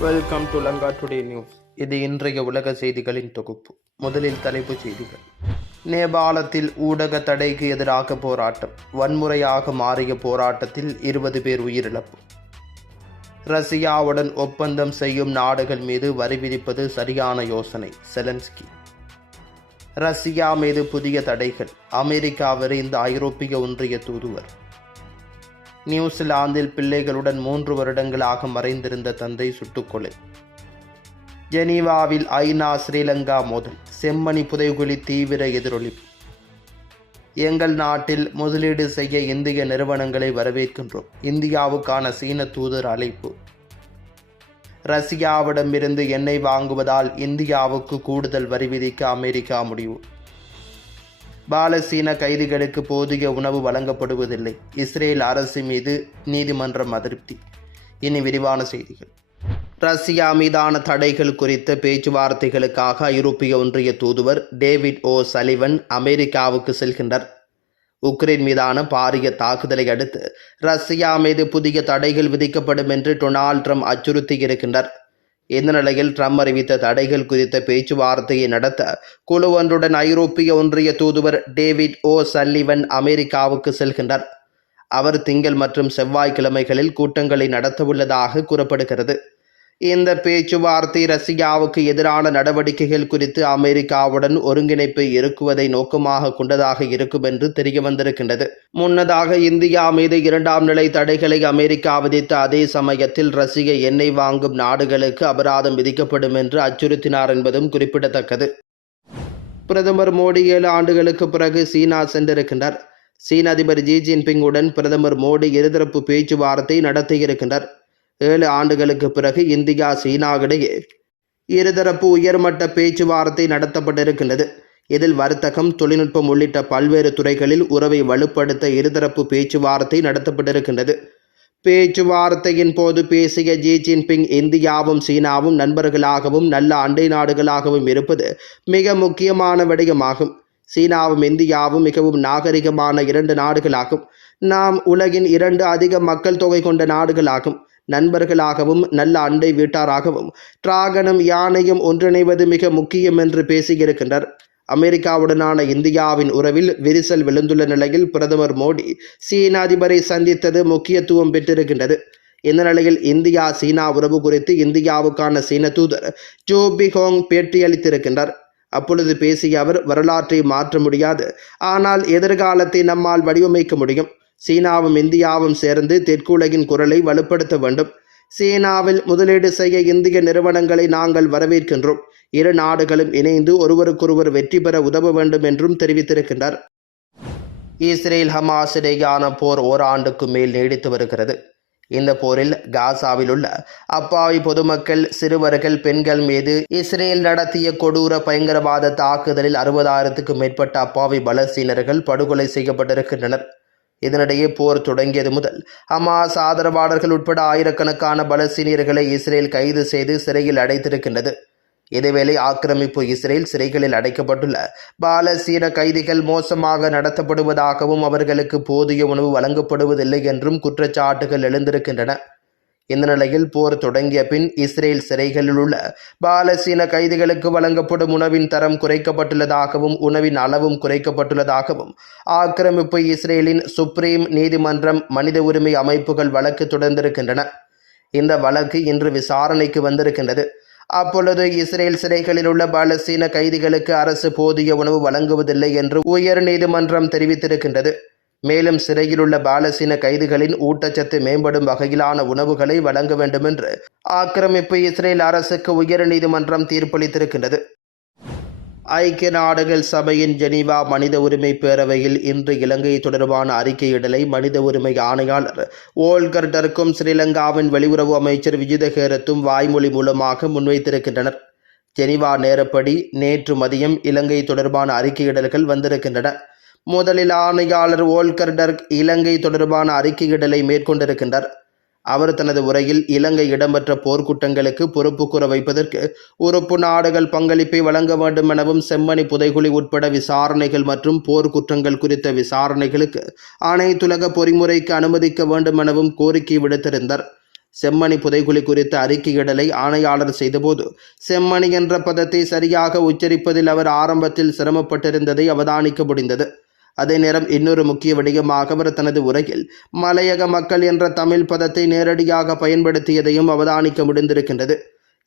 Welcome to Lanka today news இது இன்றைய உலக செய்திகளின் தொகுப்பு. முதலில் தலைப்புச் செய்திகள். நேபாளத்தில் ஊடக தடைக்கு எதிராக போராட்டம். வன்முறையாக மாறிய போராட்டத்தில் இருபது பேர் உயிரிழப்பு. ரஷ்யாவுடன் ஒப்பந்தம் செய்யும் நாடுகள் மீது வரி விதிப்பது சரியான யோசனை செலன்ஸ்கி. ரஷ்யா மீது புதிய தடைகள். அமெரிக்கா விரைந்த ஐரோப்பிய ஒன்றிய தூதுவர். நியூசிலாந்தில் பிள்ளைகளுடன் மூன்று வருடங்களாக மறைந்திருந்த தந்தை சுட்டுக்கொலை. ஜெனீவாவில் ஐநா ஸ்ரீலங்கா மோதல் செம்மணி புதைகுழி தீவிர எதிரொலிப்பு. எங்கள் நாட்டில் முதலீடு செய்ய இந்திய நிறுவனங்களை வரவேற்கின்றோம். இந்தியாவுக்கான சீன தூதர் அழைப்பு. ரஷ்யாவிடமிருந்து எண்ணெய் வாங்குவதால் இந்தியாவுக்கு கூடுதல் வரி விதிக்க அமெரிக்கா முடிவு. பாலஸ்தீன கைதிகளுக்கு போதிய உணவு வழங்கப்படுவதில்லை. இஸ்ரேல் அரசு மீது நீதிமன்றம் அதிருப்தி. இனி விரிவான செய்திகள். ரஷ்யா மீதான தடைகள் குறித்த பேச்சுவார்த்தைகளுக்காக ஐரோப்பிய ஒன்றிய தூதுவர் டேவிட் ஓ சலிவன் அமெரிக்காவுக்கு செல்கின்றார். உக்ரைன் மீதான பாரிய தாக்குதலை அடுத்து ரஷ்யா மீது புதிய தடைகள் விதிக்கப்படும் என்று டொனால்ட் ட்ரம்ப் அச்சுறுத்தியிருக்கின்றார் இந்த நிலையில் ட்ரம்ப் அறிவித்த தடைகள் குறித்த பேச்சுவார்த்தையை நடத்த குழு ஒன்றுடன் ஐரோப்பிய ஒன்றிய தூதுவர் டேவிட் ஓ சல்லிவன் அமெரிக்காவுக்கு செல்கின்றார். அவர் திங்கள் மற்றும் செவ்வாய்க்கிழமைகளில் கூட்டங்களை நடத்தவுள்ளதாக கூறப்படுகிறது. இந்த பேச்சுவார்த்தை ரஷ்யாவுக்கு எதிரான நடவடிக்கைகள் குறித்து அமெரிக்காவுடன் ஒருங்கிணைப்பை இருக்குவதை நோக்கமாக கொண்டதாக இருக்கும் என்று தெரிய வந்திருக்கின்றது. முன்னதாக இந்தியா மீது இரண்டாம் நிலை தடைகளை அமெரிக்கா விதித்த அதே சமயத்தில் ரஷ்ய எண்ணெய் வாங்கும் நாடுகளுக்கு அபராதம் விதிக்கப்படும் என்று அச்சுறுத்தினார் என்பதும் குறிப்பிடத்தக்கது. பிரதமர் மோடி ஏழு ஆண்டுகளுக்கு பிறகு சீனா சென்றிருக்கின்றார். சீன அதிபர் ஜி ஜின்பிங்குடன் பிரதமர் மோடி இருதரப்பு பேச்சுவார்த்தை நடத்தியிருக்கின்றார். ஏழு ஆண்டுகளுக்கு பிறகு இந்தியா சீனாவிடையே இருதரப்பு உயர்மட்ட பேச்சுவார்த்தை நடத்தப்பட்டிருக்கின்றது. இதில் வர்த்தகம் தொழில்நுட்பம் உள்ளிட்ட பல்வேறு துறைகளில் உறவை வலுப்படுத்த இருதரப்பு பேச்சுவார்த்தை நடத்தப்பட்டிருக்கின்றது. பேச்சுவார்த்தையின் போது பேசிய ஜி ஜின்பிங் இந்தியாவும் சீனாவும் நண்பர்களாகவும் நல்ல அண்டை நாடுகளாகவும் இருப்பது மிக முக்கியமான விடயமாகும். சீனாவும் இந்தியாவும் மிகவும் நாகரிகமான இரண்டு நாடுகளாகும். நாம் உலகின் இரண்டு அதிக மக்கள் தொகை கொண்ட நாடுகளாகும். நண்பர்களாகவும் நல்ல அண்டை வீட்டாராகவும். டிராகனும் யானையும் ஒன்றிணைவது மிக முக்கியம் என்று பேசியிருக்கின்றனர். அமெரிக்காவுடனான இந்தியாவின் உறவில் விரிசல் விழுந்துள்ள நிலையில் பிரதமர் மோடி சீன அதிபரை சந்தித்தது முக்கியத்துவம் பெற்றிருக்கின்றது. இந்த நிலையில் இந்தியா சீனா உறவு குறித்து இந்தியாவுக்கான சீன தூதர் ஜோ பிஹோங் பேட்டியளித்திருக்கின்றார். அப்பொழுது பேசிய அவர் வரலாற்றை மாற்ற முடியாது. ஆனால் எதிர்காலத்தை நம்மால் வடிவமைக்க முடியும். சீனாவும் இந்தியாவும் சேர்ந்து தெற்குலகின் குரலை வலுப்படுத்த வேண்டும். சீனாவில் முதலீடு செய்ய இந்திய நிறுவனங்களை நாங்கள் வரவேற்கின்றோம். இரு நாடுகளும் இணைந்து ஒருவருக்கொருவர் வெற்றி பெற உதவ வேண்டும் என்றும் தெரிவித்திருக்கின்றார் இஸ்ரேல் ஹமாஸ் இடையான போர் ஓராண்டுக்கு மேல் நீடித்து வருகிறது. இந்த போரில் காசாவில் உள்ள அப்பாவி பொதுமக்கள் சிறுவர்கள் பெண்கள் மீது இஸ்ரேல் நடத்திய கொடூர பயங்கரவாத தாக்குதலில் அறுபதாயிரத்துக்கும் மேற்பட்ட அப்பாவி பலஸ்தீனர்கள் படுகொலை செய்யப்பட்டிருக்கின்றனர். இதனிடையே போர் தொடங்கியது முதல் ஹமாஸ் ஆதரவாளர்கள் உட்பட ஆயிரக்கணக்கான பலஸ்தீனியர்களை இஸ்ரேல் கைது செய்து சிறையில் அடைத்திருக்கின்றது. இதேவேளை ஆக்கிரமிப்பு இஸ்ரேல் சிறைகளில் அடைக்கப்பட்டுள்ள பாலஸ்தீன கைதிகள் மோசமாக நடத்தப்படுவதாகவும் அவர்களுக்கு போதிய உணவு வழங்கப்படுவதில்லை என்றும் குற்றச்சாட்டுகள் எழுந்திருக்கின்றன. இந்த நிலையில் போர் தொடங்கிய பின் இஸ்ரேல் சிறைகளில் உள்ள பாலஸ்தீன கைதிகளுக்கு வழங்கப்படும் உணவின் தரம் குறைக்கப்பட்டுள்ளதாகவும் உணவின் அளவும் குறைக்கப்பட்டுள்ளதாகவும் ஆக்கிரமிப்பு இஸ்ரேலின் சுப்ரீம் நீதிமன்றம் மனித உரிமை அமைப்புகள் வழக்கு தொடர்ந்திருக்கின்றன. இந்த வழக்கு இன்று விசாரணைக்கு வந்திருக்கின்றது. அப்பொழுது இஸ்ரேல் சிறைகளில் உள்ள பாலஸ்தீன கைதிகளுக்கு அரசு போதிய உணவு வழங்குவதில்லை என்று உயர் நீதிமன்றம் தெரிவித்திருக்கின்றது. மேலும் சிறையில் உள்ள பாலசீன கைதிகளின் ஊட்டச்சத்து மேம்படும் வகையிலான உணவுகளை வழங்க வேண்டும் என்று ஆக்கிரமிப்பு இஸ்ரேல் அரசுக்கு உயர் நீதிமன்றம் தீர்ப்பளித்திருக்கின்றது. ஐக்கிய நாடுகள் சபையின் ஜெனீவா மனித உரிமை பேரவையில் இன்று இலங்கை தொடர்பான அறிக்கையிடலை மனித உரிமை ஆணையாளர் ஓல்கர்டருக்கும் ஸ்ரீலங்காவின் வெளியுறவு அமைச்சர் விஜிதஹேரத்தும் வாய்மொழி மூலமாக முன்வைத்திருக்கின்றனர். ஜெனீவா நேரப்படி நேற்று மதியம் இலங்கை தொடர்பான அறிக்கையிடல்கள் வந்திருக்கின்றன. முதலில் ஆணையாளர் ஓல்கர்டர்க் இலங்கை தொடர்பான அறிக்கையிடலை மேற்கொண்டிருக்கின்றார். அவர் தனது உரையில் இலங்கை இடம்பெற்ற போர்க்குற்றங்களுக்கு பொறுப்பு கூற வைப்பதற்கு உறுப்பு நாடுகள் பங்களிப்பை வழங்க வேண்டும் எனவும் செம்மணி புதைகுழி உட்பட விசாரணைகள் மற்றும் போர்க்குற்றங்கள் குறித்த விசாரணைகளுக்கு அனைத்துலக பொறிமுறைக்கு அனுமதிக்க வேண்டும் எனவும் கோரிக்கை விடுத்திருந்தார். செம்மணி புதைகுழி குறித்த அறிக்கையிடலை ஆணையாளர் செய்தபோது செம்மணி என்ற பதத்தை சரியாக உச்சரிப்பதில் அவர் ஆரம்பத்தில் சிரமப்பட்டிருந்ததை அவதானிக்க முடிந்தது. அதே நேரம் இன்னொரு முக்கிய விடயமாக அவர் தனது உரையில் மலையக மக்கள் என்ற தமிழ் பதத்தை நேரடியாக பயன்படுத்தியதையும் அவதானிக்க முடிந்திருக்கின்றது.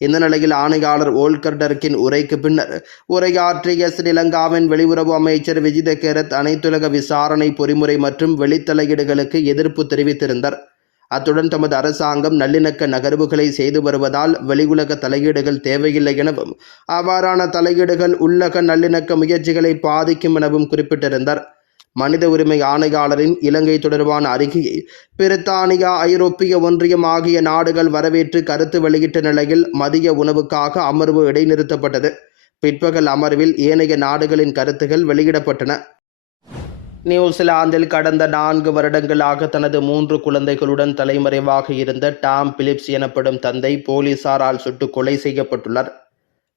இந்த நிலையில் ஆணையாளர் ஓல்கர்டர்க்கின் உரைக்கு பின்னர் உரையாற்றிய ஸ்ரீலங்காவின் வெளியுறவு அமைச்சர் விஜித கேரத் அனைத்துலக விசாரணை பொறிமுறை மற்றும் வெளித்தலையீடுகளுக்கு எதிர்ப்பு தெரிவித்திருந்தார். அத்துடன் தமது அரசாங்கம் நல்லிணக்க நகர்வுகளை செய்து வருவதால் வெளியுலக தலையீடுகள் தேவையில்லை எனவும் அவ்வாறான தலையீடுகள் உள்ளக நல்லிணக்க முயற்சிகளை பாதிக்கும் எனவும் குறிப்பிட்டிருந்தார். மனித உரிமை ஆணையாளரின் இலங்கை தொடர்பான அறிக்கையை பிரித்தானியா ஐரோப்பிய ஒன்றியம் ஆகிய நாடுகள் வரவேற்று கருத்து வெளியிட்ட நிலையில் மதிய உணவுக்காக அமர்வு இடைநிறுத்தப்பட்டது. பிற்பகல் அமர்வில் ஏனைய நாடுகளின் கருத்துகள் வெளியிடப்பட்டன. நியூசிலாந்தில் கடந்த நான்கு வருடங்களாக தனது மூன்று குழந்தைகளுடன் தலைமறைவாக இருந்த டாம் பிலிப்ஸ் எனப்படும் தந்தை போலீசாரால் சுட்டு கொலை செய்யப்பட்டுள்ளார்.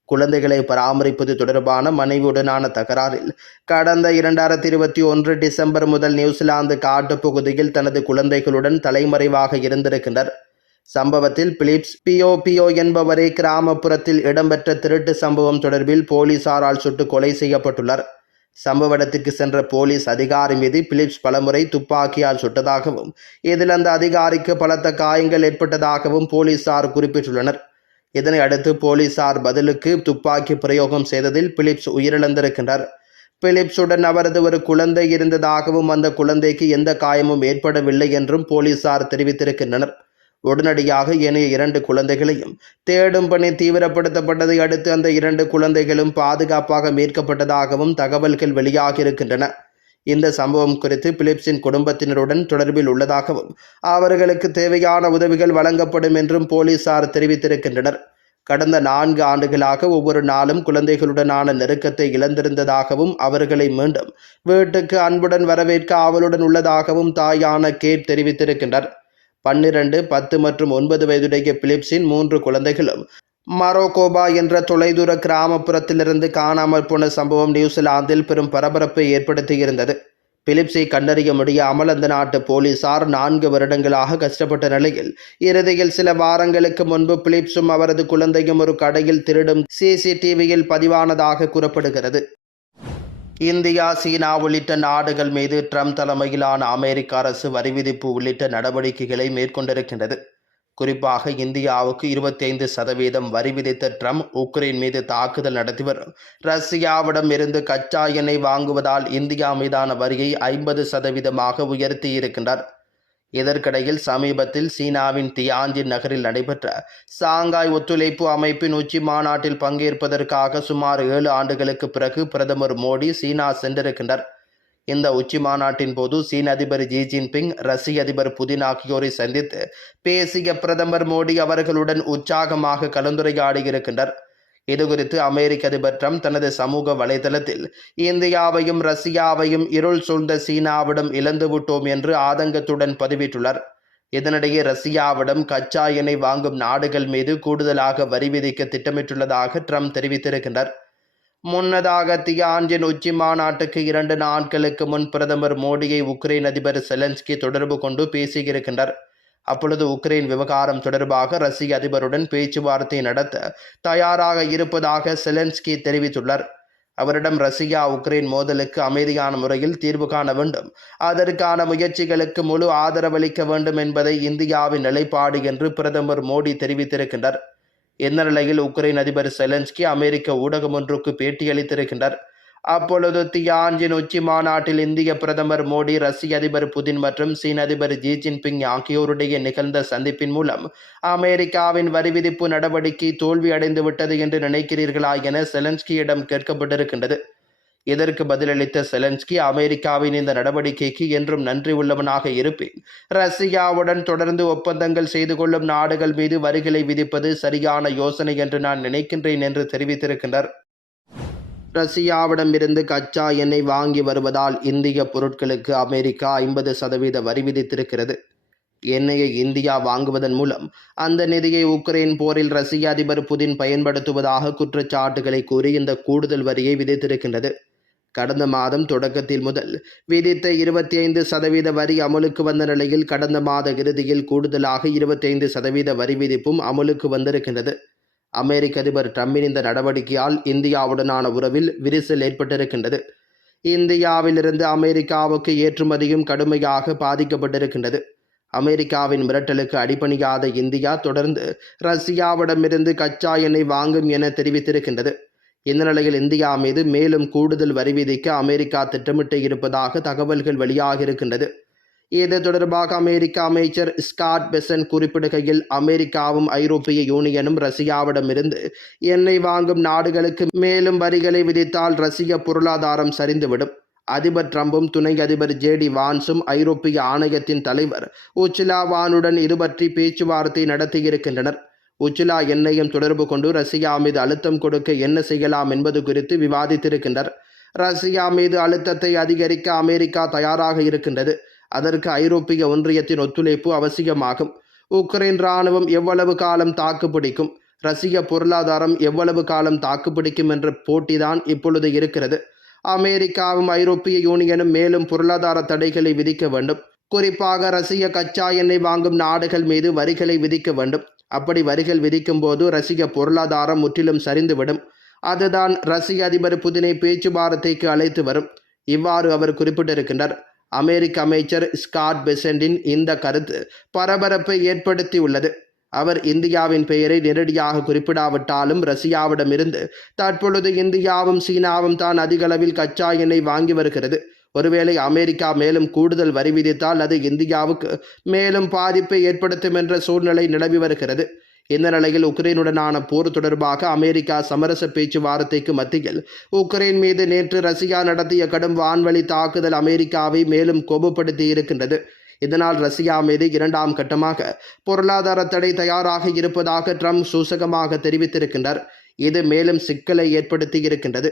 குழந்தைகளை பராமரிப்பது தொடர்பான மனைவியுடனான தகராறில் கடந்த இரண்டாயிரத்தி இருபத்தி ஒன்று டிசம்பர் முதல் நியூசிலாந்து காட்டுப்பகுதியில் தனது குழந்தைகளுடன் தலைமறைவாக இருந்திருக்கின்றனர். சம்பவத்தில் பிலிப்ஸ் பியோ பியோ என்பவரே கிராமப்புறத்தில் இடம்பெற்ற திருட்டு சம்பவம் தொடர்பில் போலீசாரால் சுட்டு கொலை செய்யப்பட்டுள்ளார். சம்பவ இடத்திற்கு சென்ற போலீஸ் அதிகாரி மீது பிலிப்ஸ் பலமுறை துப்பாக்கியால் சுட்டதாகவும் இதில் அந்த அதிகாரிக்கு பலத்த காயங்கள் ஏற்பட்டதாகவும் போலீசார் குறிப்பிட்டுள்ளனர். இதனை அடுத்து போலீசார் பதிலுக்கு துப்பாக்கி பிரயோகம் செய்ததில் பிலிப்ஸ் உயிரிழந்திருக்கின்றார். பிலிப்ஸுடன் அவரது ஒரு குழந்தை இருந்ததாகவும் அந்த குழந்தைக்கு எந்த காயமும் ஏற்படவில்லை என்றும் போலீசார் தெரிவித்திருக்கின்றனர். உடனடியாக ஏனைய இரண்டு குழந்தைகளையும் தேடும் பணி தீவிரப்படுத்தப்பட்டதை அடுத்து அந்த இரண்டு குழந்தைகளும் பாதுகாப்பாக மீட்கப்பட்டதாகவும் தகவல்கள் வெளியாகியிருக்கின்றன. இந்த சம்பவம் குறித்து பிலிப்ஸின் குடும்பத்தினருடன் தொடர்பில் உள்ளதாகவும் அவர்களுக்கு தேவையான உதவிகள் வழங்கப்படும் என்றும் போலீசார் தெரிவித்திருக்கின்றனர். கடந்த நான்கு ஆண்டுகளாக ஒவ்வொரு நாளும் குழந்தைகளுடனான நெருக்கத்தை இழந்திருந்ததாகவும் அவர்களை மீண்டும் வீட்டுக்கு அன்புடன் வரவேற்க ஆவலுடன் உள்ளதாகவும் தாயான கேட் தெரிவித்திருக்கின்றனர். பன்னிரண்டு பத்து மற்றும் ஒன்பது வயதுடைய பிலிப்ஸின் மூன்று குழந்தைகளும் மரோகோபா என்ற தொலைதூர கிராமப்புறத்திலிருந்து காணாமல் போன சம்பவம் நியூசிலாந்தில் பெரும் பரபரப்பை ஏற்படுத்தியிருந்தது. பிலிப்ஸை கண்டறிய முடியாமல் அந்த நாட்டு போலீசார் நான்கு வருடங்களாக கஷ்டப்பட்ட நிலையில் இறுதியில் சில வாரங்களுக்கு முன்பு பிலிப்ஸும் அவரது குழந்தையும் ஒரு கடையில் திருடும் சிசிடிவியில் பதிவானதாக கூறப்படுகிறது. இந்தியா சீனா உள்ளிட்ட நாடுகள் மீது ட்ரம்ப் தலைமையிலான அமெரிக்க அரசு வரி விதிப்பு உள்ளிட்ட நடவடிக்கைகளை மேற்கொண்டிருக்கின்றது. குறிப்பாக இந்தியாவுக்கு இருபத்தைந்து சதவீதம் வரி விதித்த ட்ரம்ப் உக்ரைன் மீது தாக்குதல் நடத்தி வரும் ரஷ்யாவிடம் இருந்து கச்சா எண்ணெய் வாங்குவதால் இந்தியா மீதான வரியை ஐம்பது சதவீதமாக உயர்த்தி இருக்கின்றார் இதற்கிடையில் சமீபத்தில் சீனாவின் தியான்ஜின் நகரில் நடைபெற்ற சாங்காய் ஒத்துழைப்பு அமைப்பின் உச்சி மாநாட்டில் பங்கேற்பதற்காக சுமார் ஏழு ஆண்டுகளுக்கு பிறகு பிரதமர் மோடி சீனா சென்றிருக்கின்றார். இந்த உச்சி மாநாட்டின் போது சீன அதிபர் ஜி ஜின்பிங் ரஷ்ய அதிபர் புதின் ஆகியோரை சந்தித்து பேசிய பிரதமர் மோடி அவர்களுடன் உற்சாகமாக கலந்துரையாடியிருக்கின்றார். இதுகுறித்து அமெரிக்க அதிபர் ட்ரம்ப் தனது சமூக வலைதளத்தில் இந்தியாவையும் ரஷ்யாவையும் இருள் சூழ்ந்த சீனாவிடம் இழந்து விட்டோம் என்று ஆதங்கத்துடன் பதிவிட்டுள்ளார். இதனிடையே ரஷ்யாவிடம் கச்சா எண்ணெய் வாங்கும் நாடுகள் மீது கூடுதலாக வரி விதிக்க திட்டமிட்டுள்ளதாக ட்ரம்ப் தெரிவித்திருக்கின்றார். முன்னதாக தியான்ஜின் உச்சி மாநாட்டுக்கு இரண்டு நாட்களுக்கு முன் பிரதமர் மோடியை உக்ரைன் அதிபர் செலன்ஸ்கி தொடர்பு கொண்டு பேசியிருக்கின்றார். அப்பொழுது உக்ரைன் விவகாரம் தொடர்பாக ரஷ்ய அதிபருடன் பேச்சுவார்த்தை நடத்த தயாராக இருப்பதாக செலன்ஸ்கி தெரிவித்துள்ளார். அவரிடம் ரஷ்யா உக்ரைன் மோதலுக்கு அமைதியான முறையில் தீர்வு காண வேண்டும். அதற்கான முயற்சிகளுக்கு முழு ஆதரவளிக்க வேண்டும் என்பதை இந்தியாவின் நிலைப்பாடு என்று பிரதமர் மோடி தெரிவித்திருக்கின்றார். இந்த நிலையில் உக்ரைன் அதிபர் செலன்ஸ்கி அமெரிக்க ஊடகம் ஒன்றுக்கு பேட்டியளித்திருக்கின்றார். அப்பொழுது தியான்ஜின் உச்சி மாநாட்டில் இந்திய பிரதமர் மோடி ரஷ்ய அதிபர் புதின் மற்றும் சீன அதிபர் ஜி ஜின்பிங் ஆகியோருடைய நிகழ்ந்த சந்திப்பின் மூலம் அமெரிக்காவின் வரி விதிப்பு நடவடிக்கை தோல்வி அடைந்து விட்டது என்று நினைக்கிறீர்களா என செலன்ஸ்கியிடம் கேட்கப்பட்டிருக்கின்றது. இதற்கு பதிலளித்த செலன்ஸ்கி அமெரிக்காவின் இந்த நடவடிக்கைக்கு என்றும் நன்றி உள்ளவனாக இருப்பேன். ரஷ்யாவுடன் தொடர்ந்து ஒப்பந்தங்கள் செய்து கொள்ளும் நாடுகள் மீது வரிகளை விதிப்பது சரியான யோசனை என்று நான் நினைக்கின்றேன் என்று தெரிவித்திருக்கின்றார் ரஷ்யாவிடமிருந்து கச்சா எண்ணெய் வாங்கி வருவதால் இந்திய பொருட்களுக்கு அமெரிக்கா ஐம்பது சதவீத வரி விதித்திருக்கிறது. எண்ணெயை இந்தியா வாங்குவதன் மூலம் அந்த நிதியை உக்ரைன் போரில் ரஷ்ய அதிபர் புதின் பயன்படுத்துவதாக குற்றச்சாட்டுகளை கூறி இந்த கூடுதல் வரியை விதித்திருக்கின்றது. கடந்த மாதம் தொடக்கத்தில் முதல் விதித்த இருபத்தி ஐந்து சதவீத வரி அமலுக்கு வந்த நிலையில் கடந்த மாத இறுதியில் கூடுதலாக இருபத்தைந்து சதவீத வரி விதிப்பும் அமலுக்கு வந்திருக்கின்றது. அமெரிக்க அதிபர் ட்ரம்பின் இந்த நடவடிக்கையால் இந்தியாவுடனான உறவில் விரிசல் ஏற்பட்டிருக்கின்றது. இந்தியாவிலிருந்து அமெரிக்காவுக்கு ஏற்றுமதியும் கடுமையாக பாதிக்கப்பட்டிருக்கின்றது. அமெரிக்காவின் மிரட்டலுக்கு அடிபணியாத இந்தியா தொடர்ந்து ரஷ்யாவிடமிருந்து கச்சா எண்ணெய் வாங்கும் என தெரிவித்திருக்கின்றது. இந்த நிலையில் இந்தியா மீது மேலும் கூடுதல் வரி விதிக்க அமெரிக்கா திட்டமிட்டு இருப்பதாக தகவல்கள் வெளியாக இருக்கின்றது. இது தொடர்பாக அமெரிக்க அமைச்சர் ஸ்காட் பெசன் குறிப்பிடுகையில் அமெரிக்காவும் ஐரோப்பிய யூனியனும் ரஷ்யாவிடமிருந்து எண்ணெய் வாங்கும் நாடுகளுக்கு மேலும் வரிகளை விதித்தால் ரஷ்ய பொருளாதாரம் சரிந்துவிடும். அதிபர் ட்ரம்பும் துணை அதிபர் ஜேடி வான்ஸும் ஐரோப்பிய ஆணையத்தின் தலைவர் உச்சிலா வானுடன் இது பற்றி பேச்சுவார்த்தை நடத்தியிருக்கின்றனர். உச்சிலா எண்ணெயும் தொடர்பு கொண்டு ரஷ்யா மீது அழுத்தம் கொடுக்க என்ன செய்யலாம் என்பது குறித்து விவாதித்திருக்கின்றனர். ரஷ்யா மீது அழுத்தத்தை அதிகரிக்க அமெரிக்கா தயாராக இருக்கின்றது. அதற்கு ஐரோப்பிய ஒன்றியத்தின் ஒத்துழைப்பு அவசியமாகும். உக்ரைன் இராணுவம் எவ்வளவு காலம் தாக்குப்பிடிக்கும் ரஷ்ய பொருளாதாரம் எவ்வளவு காலம் தாக்குப்பிடிக்கும் என்ற போட்டிதான் இப்பொழுது இருக்கிறது. அமெரிக்காவும் ஐரோப்பிய யூனியனும் மேலும் பொருளாதார தடைகளை விதிக்க வேண்டும். குறிப்பாக ரஷ்ய கச்சா எண்ணெய் வாங்கும் நாடுகள் மீது வரிகளை விதிக்க வேண்டும். அப்படி வரிகள் விதிக்கும் போது ரஷ்ய பொருளாதாரம் முற்றிலும் சரிந்துவிடும். அதுதான் ரஷ்ய அதிபர் புதினை பேச்சுவார்த்தைக்கு அழைத்து வரும். இவ்வாறு அவர் குறிப்பிட்டிருக்கின்றார். அமெரிக்க அமைச்சர் ஸ்காட் பெசண்டின் இந்த கருத்து பரபரப்பை ஏற்படுத்தியுள்ளது. அவர் இந்தியாவின் பெயரை நேரடியாக குறிப்பிடாவிட்டாலும் ரஷ்யாவிடமிருந்து தற்பொழுது இந்தியாவும் சீனாவும் தான் அதிகளவில் கச்சா எண்ணெய் வாங்கி வருகிறது. ஒருவேளை அமெரிக்கா மேலும் கூடுதல் வரி விதித்தால் அது இந்தியாவுக்கு மேலும் பாதிப்பை ஏற்படுத்தும் என்ற சூழ்நிலை நிலவி வருகிறது. இந்த நிலையில் உக்ரைனுடனான போர் தொடர்பாக அமெரிக்கா சமரச பேச்சுவார்த்தைக்கு மத்தியில் உக்ரைன் மீது நேற்று ரஷ்யா நடத்திய கடும் வான்வழி தாக்குதல் அமெரிக்காவை மேலும் கோபப்படுத்தி இருக்கின்றது. இதனால் ரஷ்யா மீது இரண்டாம் கட்டமாக பொருளாதார தடை தயாராக இருப்பதாக ட்ரம்ப் சூசகமாக தெரிவித்திருக்கின்றார். இது மேலும் சிக்கலை ஏற்படுத்தி இருக்கின்றது.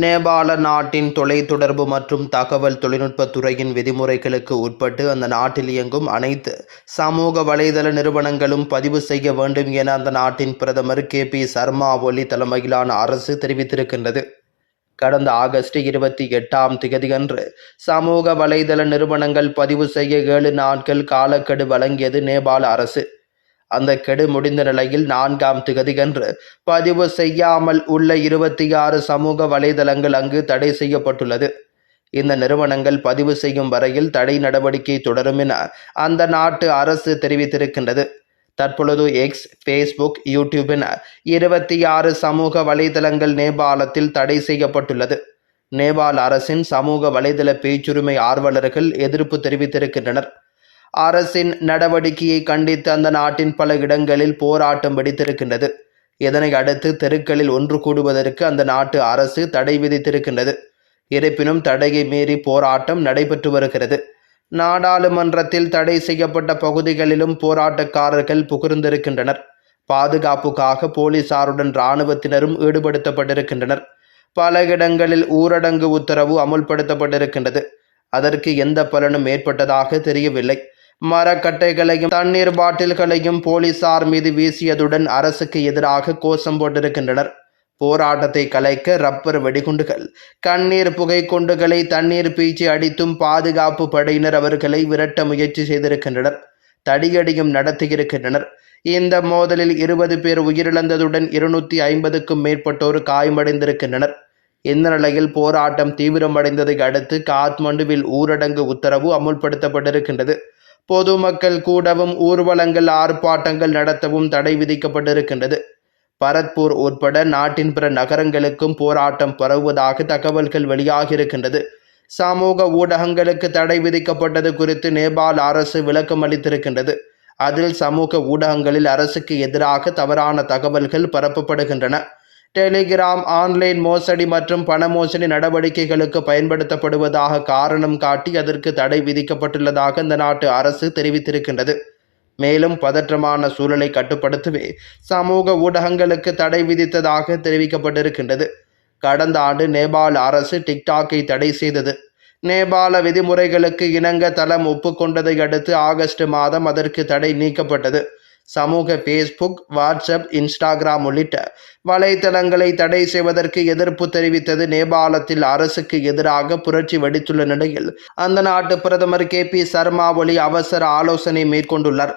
நேபாள நாட்டின் தொலைத்தொடர்பு மற்றும் தகவல் தொழில்நுட்பத் துறையின் விதிமுறைகளுக்கு உட்பட்டு அந்த நாட்டில் இயங்கும் அனைத்து சமூக வலைதள நிறுவனங்களும் பதிவு செய்ய வேண்டும் என அந்த நாட்டின் பிரதமர் கே பி சர்மா ஒலி தலைமையிலான அரசு தெரிவித்திருக்கின்றது. கடந்த ஆகஸ்ட் இருபத்தி எட்டாம் திகதியன்று சமூக வலைதள நிறுவனங்கள் பதிவு செய்ய ஏழு நாட்கள் காலக்கெடு வழங்கியது நேபாள அரசு. அந்த கெடு முடிந்த நிலையில் நான்காம் திகதியன்று பதிவு செய்யாமல் உள்ள இருபத்தி ஆறு சமூக வலைதளங்கள் அங்கு தடை செய்யப்பட்டுள்ளது. இந்த நிறுவனங்கள் பதிவு செய்யும் வரையில் தடை நடவடிக்கை தொடரும் என அந்த நாட்டு அரசு தெரிவித்திருக்கின்றது. தற்பொழுது எக்ஸ் ஃபேஸ்புக் யூடியூப் என இருபத்தி ஆறு சமூக வலைதளங்கள் நேபாளத்தில் தடை செய்யப்பட்டுள்ளது. நேபாள அரசின் சமூக வலைதள பேச்சுரிமை ஆர்வலர்கள் எதிர்ப்பு தெரிவித்திருக்கின்றனர். அரசின் நடவடிக்கையை கண்டித்து அந்த நாட்டின் பல இடங்களில் போராட்டம் வெடித்திருக்கின்றது. இதனை அடுத்து தெருக்களில் ஒன்று கூடுவதற்கு அந்த நாட்டு அரசு தடை விதித்திருக்கின்றது. இருப்பினும் தடையை மீறி போராட்டம் நடைபெற்று வருகிறது. நாடாளுமன்றத்தில் தடை செய்யப்பட்ட பகுதிகளிலும் போராட்டக்காரர்கள் புகுந்திருக்கின்றனர். பாதுகாப்புக்காக போலீசாருடன் இராணுவத்தினரும் ஈடுபடுத்தப்பட்டிருக்கின்றனர். பல இடங்களில் ஊரடங்கு உத்தரவு அமுல்படுத்தப்பட்டிருக்கின்றது. அதற்கு எந்த பலனும் ஏற்பட்டதாக தெரியவில்லை. மரக்கட்டைகளையும் தண்ணீர் பாட்டில்களையும் போலீசார் மீது வீசியதுடன் அரசுக்கு எதிராக கோஷம் போட்டிருக்கின்றனர். போராட்டத்தை கலைக்க ரப்பர் வெடிகுண்டுகள் கண்ணீர் புகை குண்டுகளை தண்ணீர் பீச்சி அடித்தும் பாதுகாப்பு படையினர் அவர்களை விரட்ட முயற்சி செய்திருக்கின்றனர். தடியடியும் நடத்தியிருக்கின்றனர். இந்த மோதலில் இருபது பேர் உயிரிழந்ததுடன் இருநூத்தி ஐம்பதுக்கும் மேற்பட்டோர் காயமடைந்திருக்கின்றனர். இந்த நிலையில் போராட்டம் தீவிரமடைந்ததை அடுத்து காத்மண்டுவில் ஊரடங்கு உத்தரவு அமுல்படுத்தப்பட்டிருக்கின்றது. பொதுமக்கள் கூடவும் ஊர்வலங்கள் ஆர்ப்பாட்டங்கள் நடத்தவும் தடை விதிக்கப்பட்டிருக்கின்றது. பரத்பூர் உட்பட நாட்டின் பிற நகரங்களுக்கும் போராட்டம் பரவுவதாக தகவல்கள் வெளியாகியிருக்கின்றது. சமூக ஊடகங்களுக்கு தடை விதிக்கப்பட்டது குறித்து நேபாள அரசு விளக்கம் அளித்திருக்கின்றது. அதில் சமூக ஊடகங்களில் அரசுக்கு எதிராக தவறான தகவல்கள் பரப்பப்படுகின்றன. டெலிகிராம் ஆன்லைன் மோசடி மற்றும் பண மோசடி நடவடிக்கைகளுக்கு பயன்படுத்தப்படுவதாக காரணம் காட்டி அதற்கு தடை விதிக்கப்பட்டுள்ளதாக இந்த நாட்டு அரசு தெரிவித்திருக்கின்றது. மேலும் பதற்றமான சூழலை கட்டுப்படுத்தவே சமூக ஊடகங்களுக்கு தடை விதித்ததாக தெரிவிக்கப்பட்டிருக்கின்றது. கடந்த ஆண்டு நேபாள அரசு டிக்டாக்கை தடை செய்தது. நேபாள விதிமுறைகளுக்கு இணங்க தளம் ஒப்புக்கொண்டதை அடுத்து ஆகஸ்ட் மாதம் அதற்கு தடை நீக்கப்பட்டது. சமூக ஃபேஸ்புக் வாட்ஸ்அப் இன்ஸ்டாகிராம் உள்ளிட்ட வலைத்தளங்களை தடை செய்வதற்கு எதிர்ப்பு தெரிவித்தது நேபாளத்தில் அரசுக்கு எதிராக புரட்சி வெடித்துள்ள நிலையில். அந்த நாட்டு பிரதமர் கே. பி. சர்மா ஒலி அவசர ஆலோசனை மேற்கொண்டுள்ளார்.